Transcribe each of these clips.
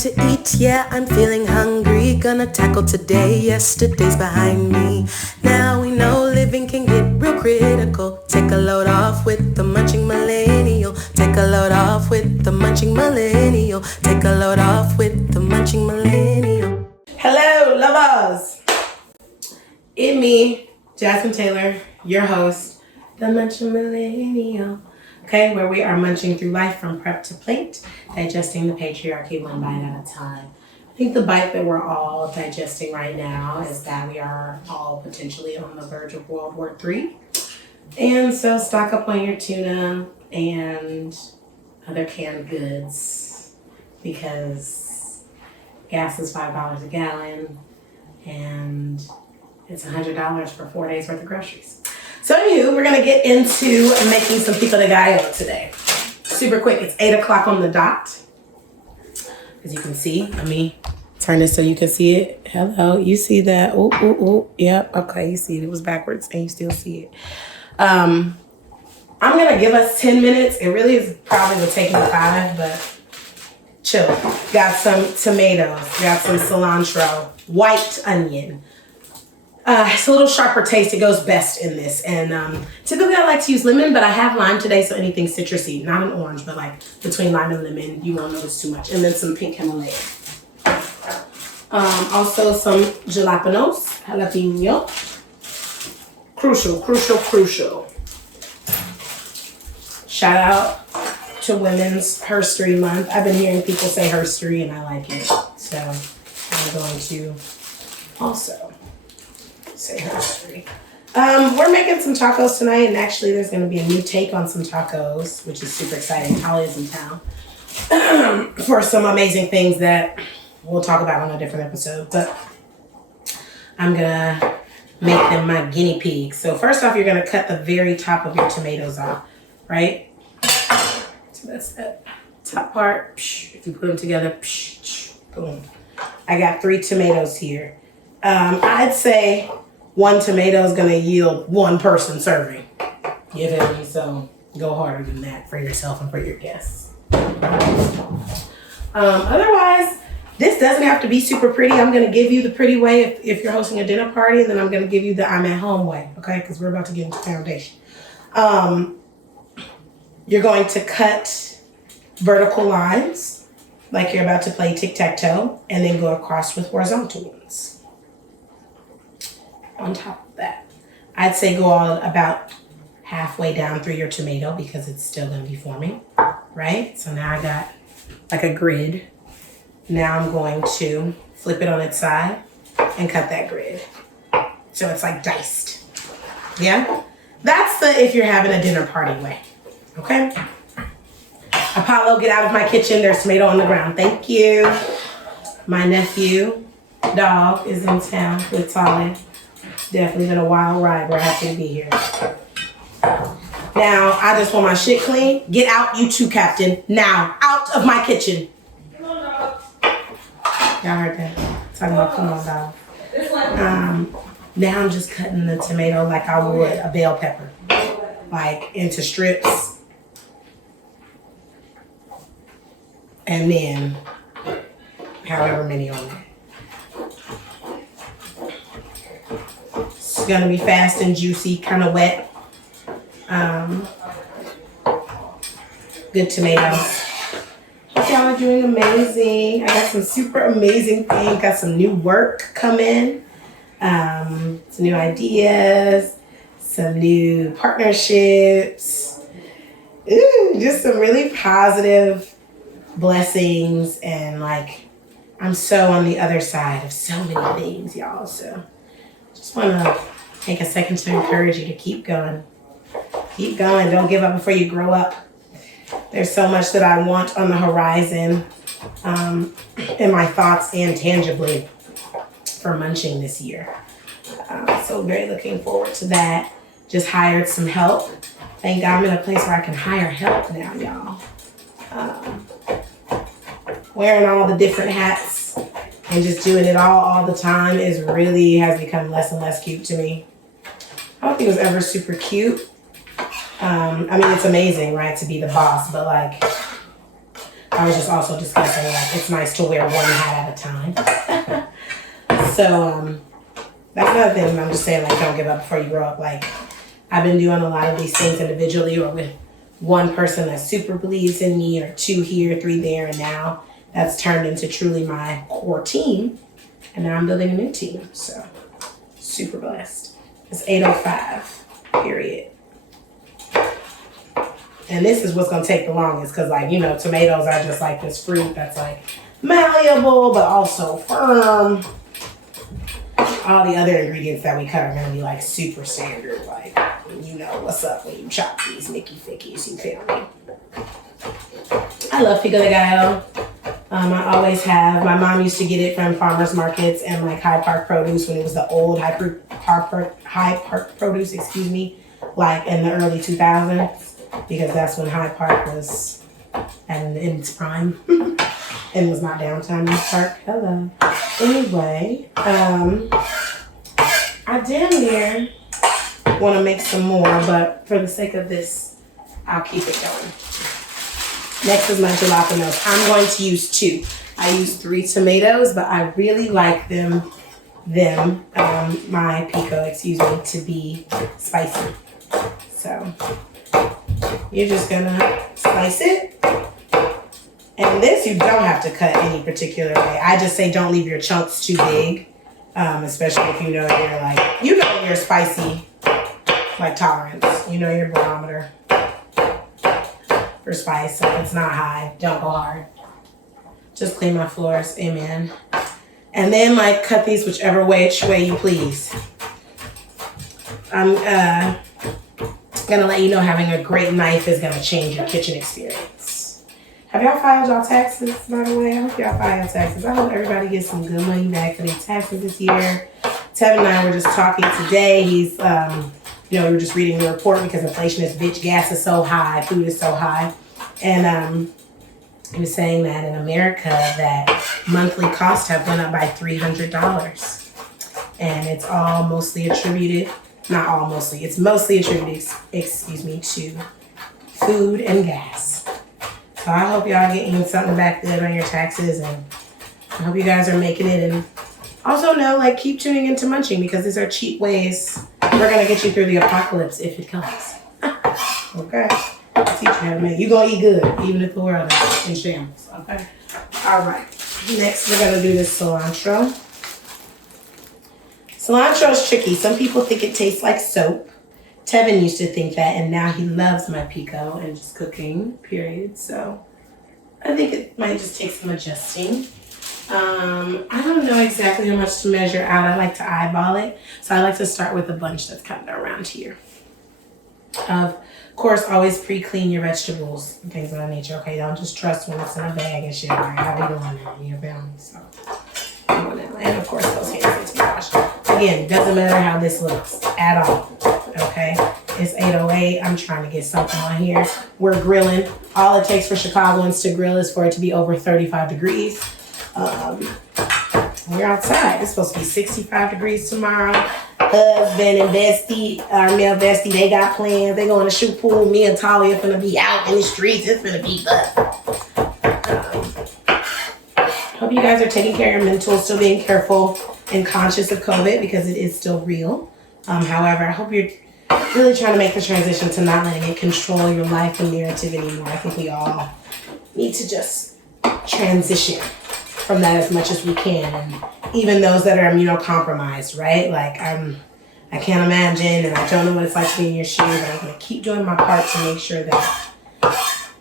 to eat, yeah, I'm feeling hungry. Gonna tackle today, yesterday's behind me. Now we know living can get real critical. Take a load off with the Munching Millennial. Take a load off with the Munching Millennial. Take a load off with the Munching Millennial. Hello, lovers. It's me, Jasmine Taylor, your host, the Munching Millennial. Okay, where we are munching through life from prep to plate, digesting the patriarchy one bite at a time. I think the bite that we're all digesting right now is that we are all potentially on the verge of World War III. And so stock up on your tuna and other canned goods because gas is $5 a gallon and it's $100 for 4 days worth of groceries. So anywho, we're gonna get into making some Pico De Gallo today. Super quick, it's 8 o'clock on the dot. As you can see, let me turn this so you can see it. Hello, you see that? Oh, yep, okay, you see it. It was backwards and you still see it. I'm gonna give us 10 minutes. It really is probably would take me 5, but chill. Got some tomatoes, got some cilantro, white onion. It's a little sharper taste. It goes best in this. And typically I like to use lemon, but I have lime today, so anything citrusy. Not an orange, but like between lime and lemon, you won't notice too much. And then some pink Himalaya. Also some jalapenos, jalapeno. Crucial. Shout out to Women's Herstory Month. I've been hearing people say herstory and I like it. So I'm going to also say herstory. We're making some tacos tonight, and actually there's going to be a new take on some tacos, which is super exciting. Holly is in town for some amazing things that we'll talk about on a different episode, but I'm going to make them my guinea pigs. So first off, you're going to cut the very top of your tomatoes off, right? So that's that top part. If you put them together, boom. I got 3 tomatoes here. I'd say 1 tomato is going to yield 1 person serving. You feel me? So go harder than that for yourself and for your guests. Otherwise, this doesn't have to be super pretty. I'm going to give you the pretty way if you're hosting a dinner party, and then I'm going to give you the I'm at home way, okay? Because we're about to get into foundation. You're going to cut vertical lines like you're about to play tic-tac-toe, and then go across with horizontal ones. On top of that, I'd say go all about halfway down through your tomato because it's still going to be forming, right? So now I got like a grid. Now I'm going to flip it on its side and cut that grid. So it's like diced. Yeah? That's the if you're having a dinner party way. Okay? Apollo, get out of my kitchen. There's tomato on the ground. Thank you. My nephew, dog, is in town with Tolly. Definitely been a wild ride. We're happy to be here. Now, I just want my shit clean. Get out, you two, Captain. Now, out of my kitchen. Come on, dog. Y'all heard that? Talking about come on, dog. Now I'm just cutting the tomato like I would a bell pepper. Like into strips. And then however many on there. It's gonna be fast and juicy, kind of wet. Good tomatoes. Y'all are doing amazing. I got some super amazing things. Got some new work coming. Some new ideas. Some new partnerships. Ooh, just some really positive blessings. And like, I'm so on the other side of so many things, y'all. So just want to take a second to encourage you to keep going. Keep going. Don't give up before you grow up. There's so much that I want on the horizon in my thoughts and tangibly for munching this year. So very looking forward to that. Just hired some help. Thank God I'm in a place where I can hire help now, y'all. Wearing all the different hats and just doing it all the time has become less and less cute to me. I don't think it was ever super cute. I mean, it's amazing, right, to be the boss, but like I was just also discussing, like, it's nice to wear one hat at a time. So, that's another thing. I'm just saying, like, don't give up before you grow up. Like, I've been doing a lot of these things individually or with one person that super believes in me, or 2 here, 3 there, and now that's turned into truly my core team. And now I'm building a new team. So, super blessed. It's 8:05, period. And this is what's going to take the longest because, like, you know, tomatoes are just like this fruit that's, like, malleable but also firm. All the other ingredients that we cut are going to be, like, super standard. Like, you know what's up when you chop these Mickey Fickies, you feel me? I love Pico De Gallo. I always have. My mom used to get it from farmers markets and, like, Hyde Park Produce when it was the old Hyde Park Produce, like in the early 2000s. Because that's when Hyde Park was in its prime and was not downtown East Park. Hello. Anyway, I damn near want to make some more, but for the sake of this, I'll keep it going. Next is my jalapenos. I'm going to use 2. I use 3 tomatoes, but I really like my pico, to be spicy. So you're just gonna slice it. And this you don't have to cut any particular way. I just say don't leave your chunks too big, especially if you know your spicy, like, tolerance. You know your barometer for spice. So if it's not high, don't go hard. Just clean my floors, amen. And then, like, cut these whichever way you please. I'm gonna let you know having a great knife is gonna change your kitchen experience. Have y'all filed y'all taxes, by the way? I hope y'all filed your taxes. I hope everybody gets some good money back for their taxes this year. Tevin and I were just talking today. He's, we were just reading the report because inflation is bitch. Gas is so high, food is so high. And he was saying that in America that monthly costs have went up by $300. And it's all mostly attributed, not all mostly, it's mostly attributed, to food and gas. So I hope y'all getting something back good on your taxes, and I hope you guys are making it. And also know, like, keep tuning into Munching because these are cheap ways. We're going to get you through the apocalypse if it comes. Okay? I'll teach you how to make it. You're going to eat good, even if the world is in shambles. Okay? All right. Next, we're going to do this cilantro. Cilantro is tricky. Some people think it tastes like soap. Tevin used to think that, and now he loves my pico and just cooking, period. So I think it might just take some adjusting. I don't know exactly how much to measure out. I like to eyeball it. So I like to start with a bunch that's kind of around here. Of course, always pre-clean your vegetables and things of that nature. Okay, don't just trust when it's in a bag and shit. Like, I'll be doing that, you feel me? So, and of course, those hands need to be washed. Again, doesn't matter how this looks at all. Okay, it's 8:08. I'm trying to get something on here. We're grilling. All it takes for Chicagoans to grill is for it to be over 35 degrees. We're outside. It's supposed to be 65 degrees tomorrow. Husband and bestie, our male bestie, they got plans. They going to shoot pool. Me and Talia finna be out in the streets. It's finna be hope you guys are taking care of your mental, still being careful and conscious of COVID because it is still real. However, I hope you're really trying to make the transition to not letting it control your life and narrative anymore. I think we all need to just transition from that as much as we can. And even those that are immunocompromised, right? Like, I can't imagine, and I don't know what it's like to be in your shoes, but I'm going to keep doing my part to make sure that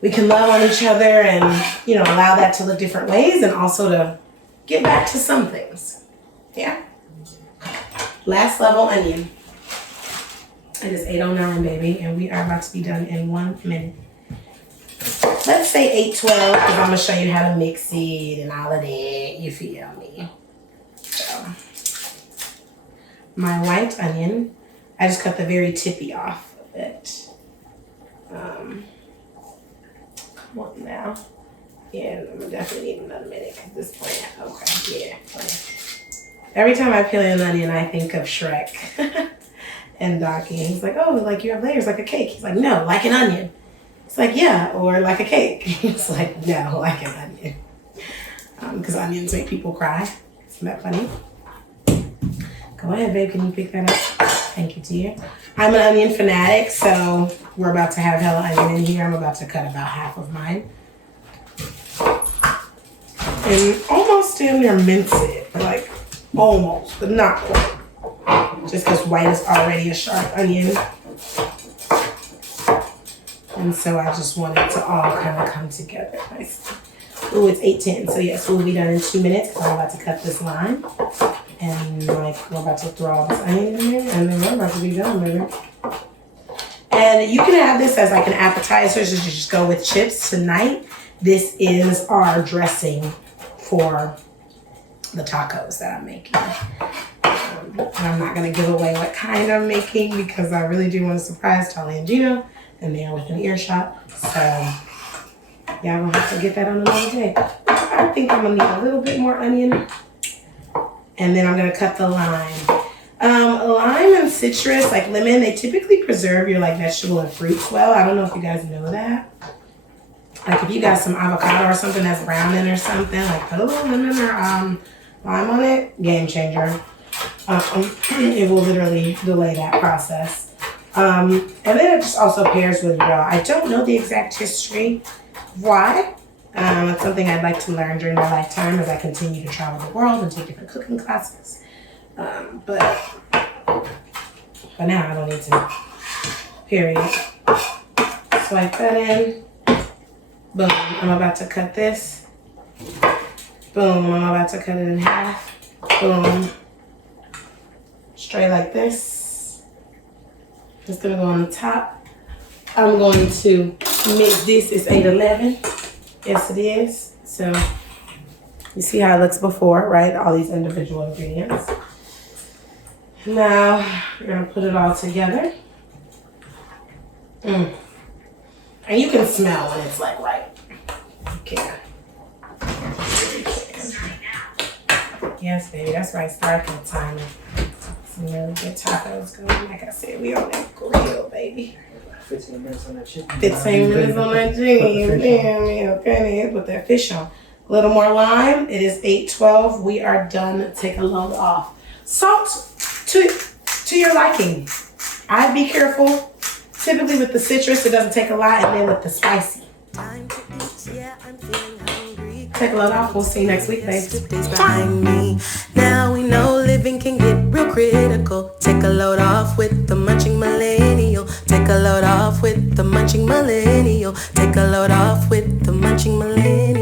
we can love on each other and, allow that to look different ways and also to get back to some things. Yeah. Last level onion. It is 8:09, baby, and we are about to be done in 1 minute. Let's say 8:12 because I'm going to show you how to mix it and all of that. You feel me? So, my white onion, I just cut the very tippy off of it. Come on now. Yeah, I'm definitely need another minute because this plant. Okay, yeah. Plant. Every time I peel an onion, I think of Shrek and Donkey. He's like, oh, like you have layers like a cake. He's like, no, like an onion. It's like, yeah, or like a cake. It's like, no, like an onion. Because onions make people cry. Isn't that funny? Go ahead, babe. Can you pick that up? Thank you, dear. I'm an onion fanatic, so we're about to have hella onion in here. I'm about to cut about half of mine. And almost damn near mince it. Like, almost, but not quite. Just because white is already a sharp onion. And so I just want it to all kind of come together nicely. Ooh, it's 8:10. So yes, we'll be done in 2 minutes because I'm about to cut this lime. And like we're about to throw all this onion in there. And then we're about to be done, baby. And you can have this as like an appetizer. So just go with chips tonight. This is our dressing for the tacos that I'm making. And I'm not going to give away what kind I'm making because I really do want to surprise Tali and Gino. And they are within earshot. So y'all gonna have to get that on another day. I think I'm gonna need a little bit more onion. And then I'm gonna cut the lime. Lime and citrus, like lemon, they typically preserve your like vegetable and fruits well. I don't know if you guys know that. Like if you got some avocado or something that's browning or something, like put a little lemon or lime on it, game changer. It will literally delay that process. And then it just also pairs with raw. I don't know the exact history why. It's something I'd like to learn during my lifetime as I continue to travel the world and take different cooking classes. But for now, I don't need to. Period. Swipe that in. Boom. I'm about to cut this. Boom. I'm about to cut it in half. Boom. Straight like this. It's gonna go on the top. I'm going to mix this. It's 811. Yes, it is. So you see how it looks before, right? All these individual ingredients. Now we're gonna put it all together. And you can smell when it's like right. You can. Yes, baby. That's right. Start that timer. Some really good tacos going. Like I said, we on that grill, baby. 15 minutes on that chicken. 15 minutes on that chicken. Damn, yeah, okay. Put that fish on. A little more lime. It is 8:12. We are done. Take a load off. Salt to your liking. I'd be careful. Typically with the citrus, it doesn't take a lot, and then with the spicy. Take a load off. We'll see you next week, babe. Behind me. Now we know living can get real critical. Take a load off with the Munching Millennial. Take a load off with the Munching Millennial. Take a load off with the Munching Millennial.